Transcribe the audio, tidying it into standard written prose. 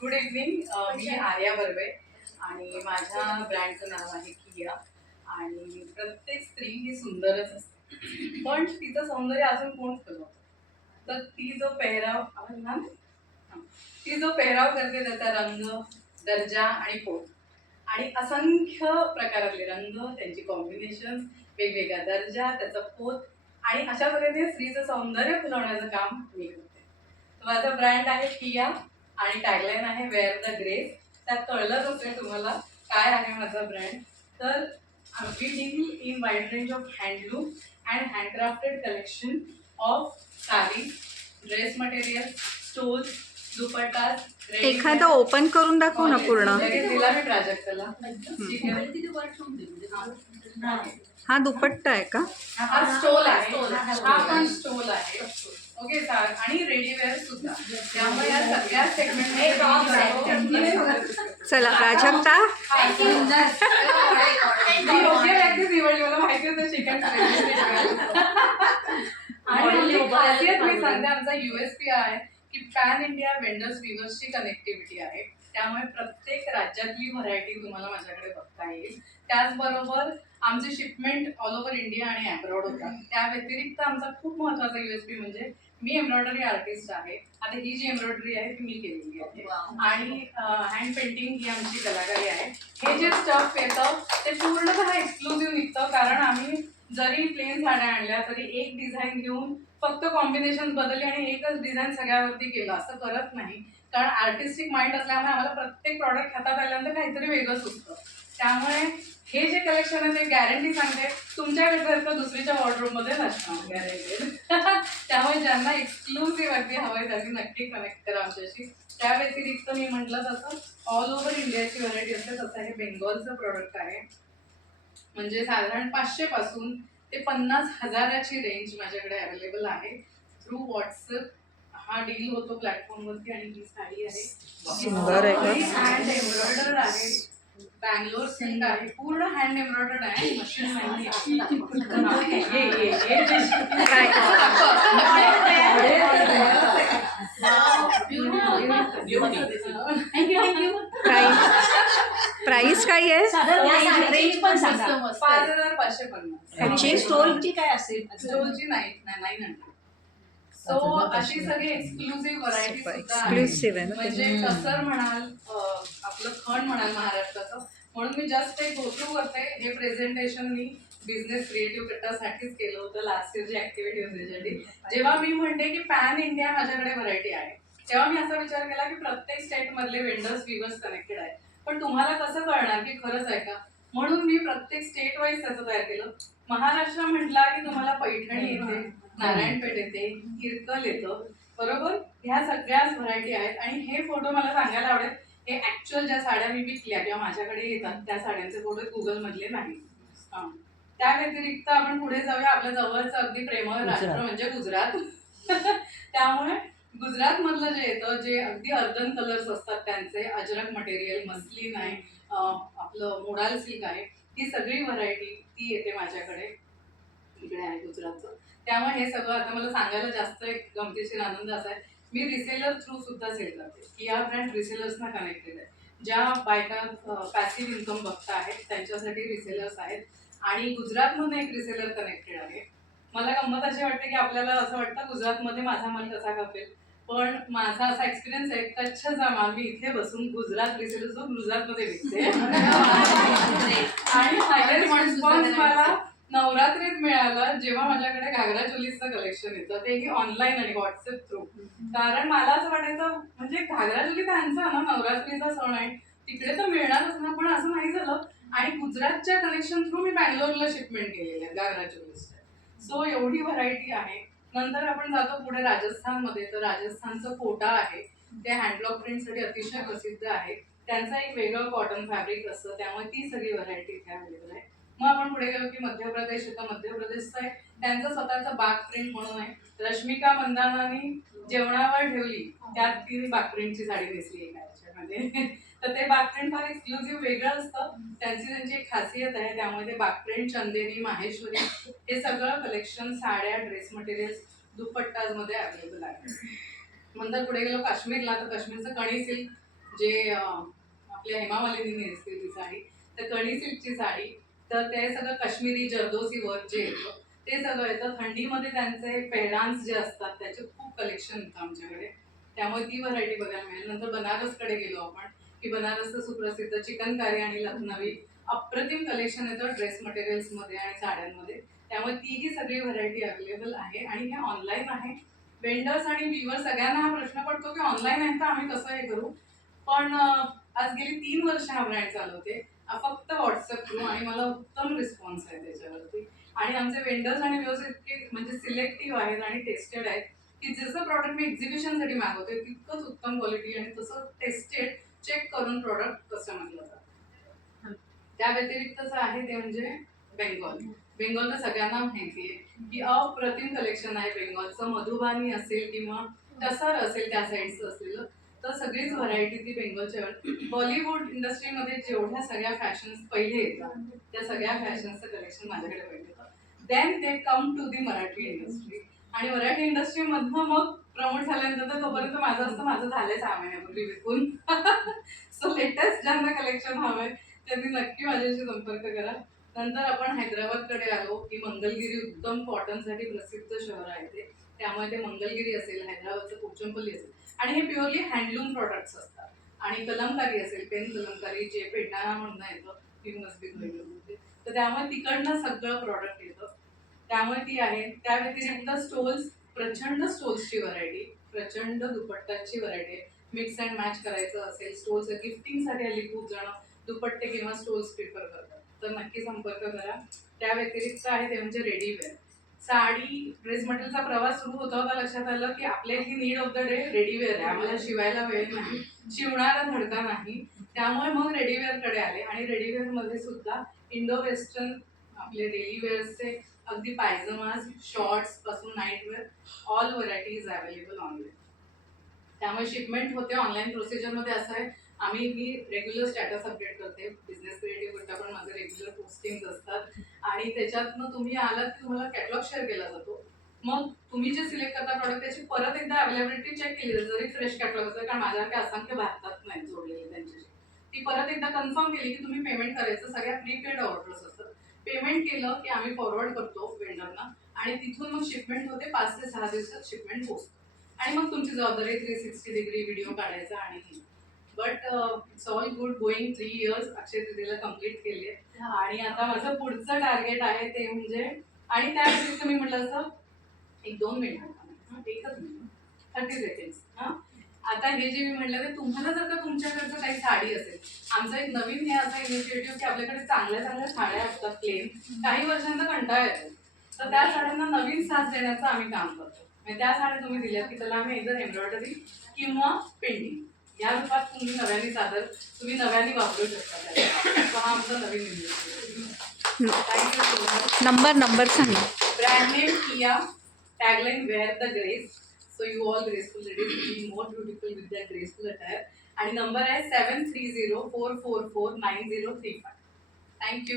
Good evening. मी आर्या बर्वे आणि माझ्या ब्रँडचं नाव आहे किया. आणि प्रत्येक स्त्री ही सुंदरच असते, पण तिचं सौंदर्य अजून कोण ठरवतं? तर ती जो पेहराव ती जो पेहराव करते त्याचा रंग, दर्जा आणि पोत आणि असंख्य प्रकारातले रंग, त्यांची कॉम्बिनेशन, वेगवेगळा दर्जा, त्याचा पोत आणि अशा तऱ्हेने स्त्रीचं सौंदर्य फुलवण्याचं काम मी करते. माझा ब्रँड आहे किया आणि टॅगलाईन आहे वेअर द ग्रेस. त्यात कळलंच असेल तुम्हाला काय आहे माझा ब्रँड. तर we deal in wide range of handloom and handcrafted collection of sari, dress material, stoles, dupattas. एखादा ओपन करून दाखव ना पूर्ण. दिला मी प्राजक्ताला. हा दुपट्टा आहे का? हा स्टोल आहे, हा पण स्टोल आहे. ओके, आणि रेडीवेअर सुद्धा. त्यामुळे या सगळ्या सेगमेंट चला प्राजक्ता. योग्य व्यक्ती निवडली, मला माहिती होतं चिकन. आणि खासियत मी सांगते, आमचा USP आहे की पॅन इंडिया वेंडर्स व्हिवर्सची कनेक्टिव्हिटी आहे. त्यामुळे प्रत्येक राज्यातली व्हरायटी तुम्हाला माझ्याकडे बघता येईल. त्याचबरोबर आमचे शिपमेंट ऑल ओव्हर इंडिया आणि अब्रॉड होतात. त्या व्यतिरिक्त आमचा खूप महत्त्वाचा USP म्हणजे मी एम्ब्रॉयडरी आर्टिस्ट आहे. आता ही जी एम्ब्रॉयडरी आहे ती मी केलेली आहे आणि हँड पेंटिंग ही आमची कलाकारी आहे. हे जे स्टफ येतं ते पूर्णतः एक्सक्लुझिव्ह निघतं, कारण आम्ही जरी प्लेन साड्या आणल्या तरी एक डिझाईन घेऊन फक्त कॉम्बिनेशन बदलली आणि एकच डिझाईन सगळ्यावरती केलं असं करत नाही. कारण आर्टिस्टिक माइंड असल्यामुळे आम्हाला प्रत्येक प्रॉडक्ट हातात आल्यानंतर काहीतरी वेगळं सुचतं. त्यामुळे हे जे कलेक्शन आहे ते गॅरंटी सांगते तुमच्याकडे दुसरीच्या वॉर्डरोबमध्ये नसणार, गॅरंटी. त्यामुळे ज्यांना एक्सक्लुझिव्ह अगदी हवंय त्यांनी नक्की कनेक्ट करा आमच्याशी. त्या व्यतिरिक्त मी म्हटलं तसं ऑल ओव्हर इंडियाची व्हरायटी असते. तसं हे बेंगॉलचं प्रोडक्ट आहे. म्हणजे साधारण 500 पासून ते 50,000ची रेंज माझ्याकडे अवेलेबल आहे. थ्रू व्हॉट्सअप हा डील होतो प्लॅटफॉर्मवरती. आणि ही साडी आहे, सुंदर आहे. हँड एम्ब्रॉयडर आहे, बँगलोर सिल्क आहे, पूर्ण हँड एम्ब्रॉयडर्ड आहे, मशीन प्राइस काय आहे? 5,550. स्टोलची काय असेल? स्टोलची 900. सो अशी सगळी एक्सक्लुझिव्ह व्हरायटी सुद्धा एक्सक्लुझिव्ह आहे. म्हणजे कसर म्हणाल, आपलं खण म्हणाल महाराष्ट्राचं. म्हणून मी जस्ट एक गो थ्रू करते. हे प्रेझेंटेशन मी बिझनेस क्रिएटिव्ह कट्टासाठीच केलं होतं लास्ट इयरची ऍक्टिव्हिटी होती त्याच्यासाठी. जेव्हा मी म्हणते की पॅन इंडिया माझ्याकडे व्हरायटी आहे, तेव्हा मी असा विचार केला की प्रत्येक स्टेट मधले वेंडर्स व्हिवर्स कनेक्टेड आहेत. पण तुम्हाला कसं कळणार की खरंच आहे का? म्हणून मी प्रत्येक स्टेट वाईज त्याचं तयार केलं. महाराष्ट्र म्हटला की तुम्हाला पैठणी येते, नारायणपेठ येते, इरकल येतं, बरोबर. ह्या सगळ्याच व्हरायटी आहेत. आणि हे फोटो मला सांगायला आवडेल, हे ऍक्च्युअल ज्या साड्या मी विकल्या किंवा माझ्याकडे येतात त्या साड्यांचे फोटो गुगल मधले नाही. त्या व्यतिरिक्त आपण पुढे जाऊया. आपल्या जवळचं अगदी प्रेमळ राष्ट्र म्हणजे गुजरात. त्यामुळे गुजरात मधलं जे येतं, जे अगदी अर्धन कलर्स असतात त्यांचे, अजरक मटेरियल, मस्लिन आहे, आपलं मोडाल सिल्क आहे, ही सगळी व्हरायटी ती येते माझ्याकडे. इकडे आहे गुजरातचं. त्यामुळे हे सगळं आता मला सांगायला जास्त एक गमतीशीर आनंद असा आहे, मी रिसेलर थ्रू सुद्धा सेल करते. की या ब्रँड रिसेलर्सना कनेक्टेड आहे. ज्या बायका पॅसिव्ह इन्कम बघता आहेत त्यांच्यासाठी रिसेलर्स आहेत. आणि गुजरातमधून एक रिसेलर कनेक्टेड आहे. मला गंमत अशी वाटते की आपल्याला असं वाटतं गुजरातमध्ये माझा माल कसा खपेल, पण माझा असा एक्सपिरियन्स आहे, कच्छचा माल मी इथे बसून गुजरात रिसेलर जो गुजरातमध्ये विकते. आणि हायलाइट रिस्पॉन्स मला नवरात्रीत मिळालं जेव्हा माझ्याकडे घागरा चोलीचं कलेक्शन येतं, तेही ऑनलाईन आणि व्हॉट्सअप थ्रू. कारण मला असं वाटायचं म्हणजे घागरा चोली त्यांचा ना नवरात्रीचा सण आहे, तिकडे तर मिळणारच ना, पण असं नाही झालं. आणि गुजरातच्या कनेक्शन थ्रू मी बँगलोरला शिपमेंट केलेल्या घागरा चोलीच्या. सो एवढी व्हरायटी आहे. नंतर आपण जातो पुढे राजस्थानमध्ये, तर राजस्थानचं कोटा आहे, ते हँडब्लॉक प्रिंटसाठी अतिशय प्रसिद्ध आहे. त्यांचं एक वेगळं कॉटन फॅब्रिक असतं, त्यामुळे ती सगळी व्हरायटी इथे अवेलेबल आहे. मग आपण पुढे गेलो की मध्य प्रदेश येतं. मध्य प्रदेशचं आहे, त्यांचं स्वतःचं बाग प्रिंट म्हणून आहे. रश्मिका मंदानानी जेवणावर ठेवली त्यात ती बाग प्रिंटची साडी नेसली एका याच्यामध्ये. तर ते बाग प्रिंट फार एक्सक्लुझिव्ह वेगळं असतं, त्यांची एक खासियत आहे. त्यामुळे ते बाग प्रिंट, चंदेरी, माहेश्वरी हे सगळं कलेक्शन साड्या, ड्रेस मटेरियल्स, दुपट्टाजमध्ये अवेलेबल आहे. नंतर पुढे गेलो काश्मीरला, तर काश्मीरचं कणी सिल्क जे आपल्या हेमा मालिनी नेसते ती साडी, तर कणी सिल्कची साडी, तर ते सगळं काश्मीरी जरदोसी वर्क जे येतं ते सगळं येतं. थंडीमध्ये त्यांचे पेहरान्स जे असतात त्याचे खूप कलेक्शन येतं आमच्याकडे, त्यामुळे ती व्हरायटी बघायला मिळेल. नंतर बनारसकडे गेलो आपण, की बनारसचं सुप्रसिद्ध चिकनकारी आणि लखनवी अप्रतिम कलेक्शन येतं ड्रेस मटेरियल्समध्ये आणि साड्यांमध्ये, त्यामुळे तीही सगळी व्हरायटी अवेलेबल आहे. आणि हे ऑनलाईन आहे. वेंडर्स आणि व्ह्युअर सगळ्यांना हा प्रश्न पडतो की ऑनलाईन आहे तर आम्ही कसं हे करू, पण आज गेली 3 वर्ष हा ब्रँड चालवते फक्त व्हॉट्सअप थ्रू, आणि मला उत्तम रिस्पॉन्स आहे त्याच्यावरती. आणि आमचे वेंडर्स आणि व्ह्युअर्स इतके म्हणजे सिलेक्टिव्ह आहेत आणि टेस्टेड आहेत की जसं प्रॉडक्ट मी एक्झिबिशनसाठी मागवते तितकंच उत्तम क्वालिटी आणि तसं टेस्टेड चेक करून प्रॉडक्ट कस्टमरला जातं. त्या व्यतिरिक्तचं आहे ते म्हणजे बेंगॉल. बेंगॉल तर सगळ्यांना माहिती आहे की अप्रतिम कलेक्शन आहे बेंगॉलचं. मधुबानी असेल किंवा टसर असेल त्या साईडचं असलेलं, तर सगळीच व्हरायटी ती बेंगॉलच्या. बॉलिवूड इंडस्ट्रीमध्ये जेवढ्या सगळ्या फॅशन्स पहिले येतात त्या सगळ्या फॅशन्सचं कलेक्शन माझ्याकडे पहिले येतं. Then they come to the Marathi industry. आणि मराठी इंडस्ट्रीमधनं मग प्रमोट झाल्यानंतर तर तोपर्यंत माझं असतं माझं झालंय 6 महिन्यापूर्वी विकून. सो लेटेस्ट ज्यांना कलेक्शन हवंय त्यांनी नक्की माझ्याशी संपर्क करा. नंतर आपण हैदराबादकडे आलो की मंगलगिरी उत्तम कॉटनसाठी प्रसिद्ध शहर आहे ते, त्यामुळे ते मंगलगिरी असेल, हैदराबादचं पोचमपल्ली असेल, आणि हे प्युअरली हँडलूम प्रॉडक्ट्स असतात. आणि कलमकारी असेल, पेन कलमकारी जे पेडणारा म्हणणं येतं ती मस्ती होईल, तर त्यामुळे तिकडनं सगळं प्रॉडक्ट येतं, त्यामुळे ती आहे. त्या व्यतिरिक्त स्टोल्स, प्रचंड स्टोल्सची व्हरायटी, प्रचंड दुपट्ट्याची व्हरायटी आहे. मिक्स अँड मॅच करायचं असेल स्टोल्स, गिफ्टिंगसाठी हल्ली खूप जण दुपट्टे किंवा स्टोल्स प्रिफर करतात, तर नक्की संपर्क करा. त्या व्यतिरिक्त आहे ते म्हणजे रेडीवेअर. साडी ड्रेस मटेरियलचा प्रवास सुरू होता होता लक्षात आलं की आपल्या इथली नीड ऑफ द डे रेडीवेअर आहे. आम्हाला शिवायला वेळ नाही, शिवणारा धडका नाही, त्यामुळे मग रेडीवेअरकडे आले. आणि रेडीवेअरमध्ये सुद्धा इंडो वेस्टर्न आपले डेली वेअर्सचे अगदी पायजमाज, शॉर्ट्स पासून नाईटवेअर ऑल व्हरायटीज अवेलेबल ऑनलाईन. त्यामुळे शिपमेंट होते ऑनलाईन. प्रोसिजरमध्ये असं आहे, मी रेग्युलर स्टॅटस अपडेट करते बिझनेस क्रिएटिव्ह करता, पण माझे रेग्युलर पोस्टिंग्स असतात. आणि त्याच्यातनं तुम्ही आलात की तुम्हाला कॅटलॉग शेअर केला जातो. मग तुम्ही जे सिलेक्ट करता प्रॉडक्ट त्याची परत एकदा अवेलेबिलिटी चेक केली जाते, जरी फ्रेश कॅटलॉग असेल, कारण माझ्याकडे असंख्य भारतात नाही जोडलेली त्यांच्याशी. ती परत एकदा कन्फर्म केली की तुम्ही पेमेंट करायचं. सगळ्या प्रीपेड ऑर्डर्स असतात. पेमेंट केलं की आम्ही फॉरवर्ड करतो वेंडरना, आणि तिथून मग शिपमेंट होते. 5 ते 6 दिवसात शिपमेंट पोहोचतं. आणि मग तुमची जबाबदारी 360 डिग्री व्हिडिओ काढायचा. आणि but it's all good going. 3 years अक्षय तृतीयेला कम्प्लीट केले, आणि आता माझं पुढचं टार्गेट आहे ते म्हणजे, आणि त्या व्यतिरिक्त मी म्हटलं असं 1-2 मिनिट, एकच मिनिट, 30 सेकंड्स. हां, आता हे जे मी म्हटलं ते तुम्हाला जर का तुमच्याकडचं काही साडी असेल, आमचं एक नवीन हे असं इनिशिएटिव्ह की आपल्याकडे चांगल्या चांगल्या साड्या असतात प्लेन, काही वर्षांचा कंटाळा येतो, तर त्या साड्यांना नवीन साज देण्याचं आम्ही काम करतो. म्हणजे त्या साड्या तुम्ही दिल्यात की त्याला आम्ही इधर एम्ब्रॉयडरी किंवा पेंटिंग या रूपात तुम्ही नव्याने सादर तुम्ही नव्याने वापरू शकता त्याला. तो हा आमचा नवीन initiative. Thank you so much. Number सांगा. ब्रँड नेम किया, tagline wear the grace. So you all graceful ladies be more beautiful with that graceful attire. आणि नंबर आहे 7304449035. थँक्यू.